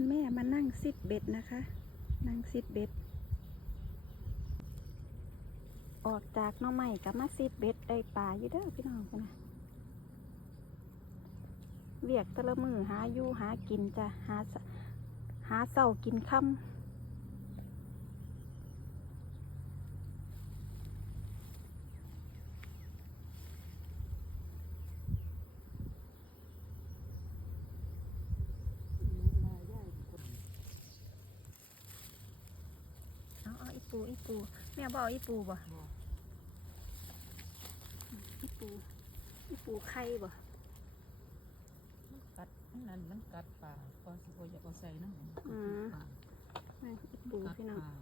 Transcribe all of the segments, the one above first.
คุณแม่มานั่งซิดเบ็ดนะคะ นั่งซิดเบ็ด ออกจากน้องใหม่กับมาซิดเบ็ดได้ปลาอยู่เด้อพี่น้องคนนะเวียกตะละมือหาอยู่หากินจ้ะหาหาเศร้ากินค่ำ เอาเอาอี ปูอีปูแม่บอกอีปูบ่อีปูอีปูไข่บ่กัดอันนั้นมันกัดปลาพอสิบ่อยากเอาใส่น้ำมันอืมนั่นอีปูกัดพี่ปน้องลา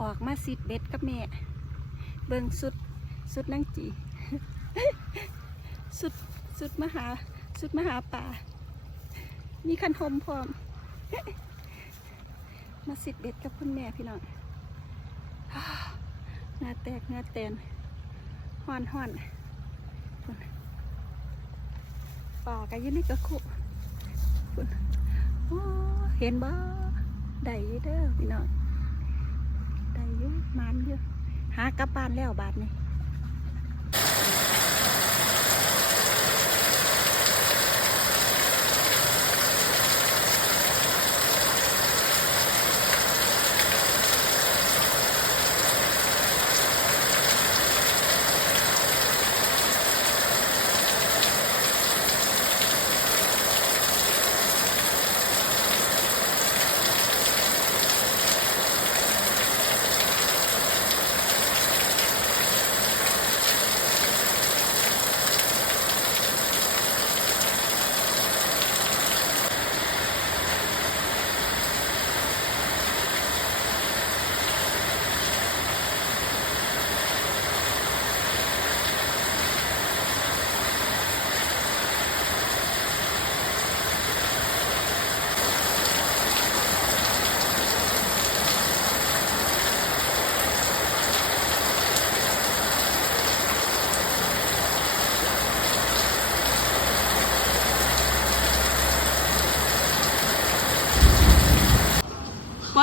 ออกมาซิดเบ็ดกับแม่ เบิ่งสุดสุดนั่งจีสุดสุดมหาสุดมหาป่ามีคันหมพร้อม มาสิดเบ็ดกับคุณแม่พี่น้องหน้าแตกหน้าแตนห้อนห้อนป่าก็อยืนในกระคุเห็นบ่ได้ยเด้อพี่น้องได้อยู่มันอยู่หากลับบ้านแล้วบาทนี้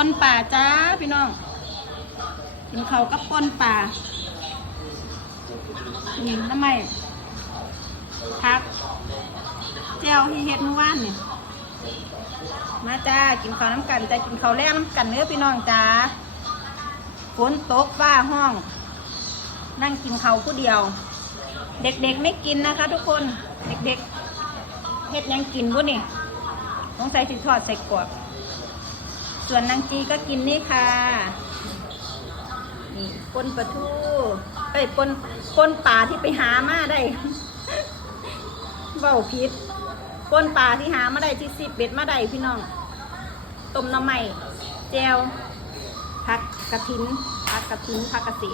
ปนป่าจ้าพี่น้องกินเขากับปนป่านี่ทำไมพักเจ้าที่เฮ็ดเมื่อวานนี่มาจ้ากินข้าวน้ำกันจ้ากินข้าวแรกน้ำกันเนื้อพี่น้องจ้าฝนตกฟ้าห้อง นั่งกินข้าวผู้เดียว เด็กๆไม่กินนะคะ ทุกคนเด็กๆเฮ็ดยังกินบุนี่ต้องใส่สิทอดใส่กรอบ ส่วนนางจีก็กินนี่ค่ะ นี่ปนปลาทูเอ้ยปนปนป่าที่ไปหามาได้เบ้าพิษปนป่าที่หามาได้ที่สิบเบ็ดมาได้พี่น้อง ต้มน้ำใหม่แจวผักกระถินผักกระถินผักกระเสี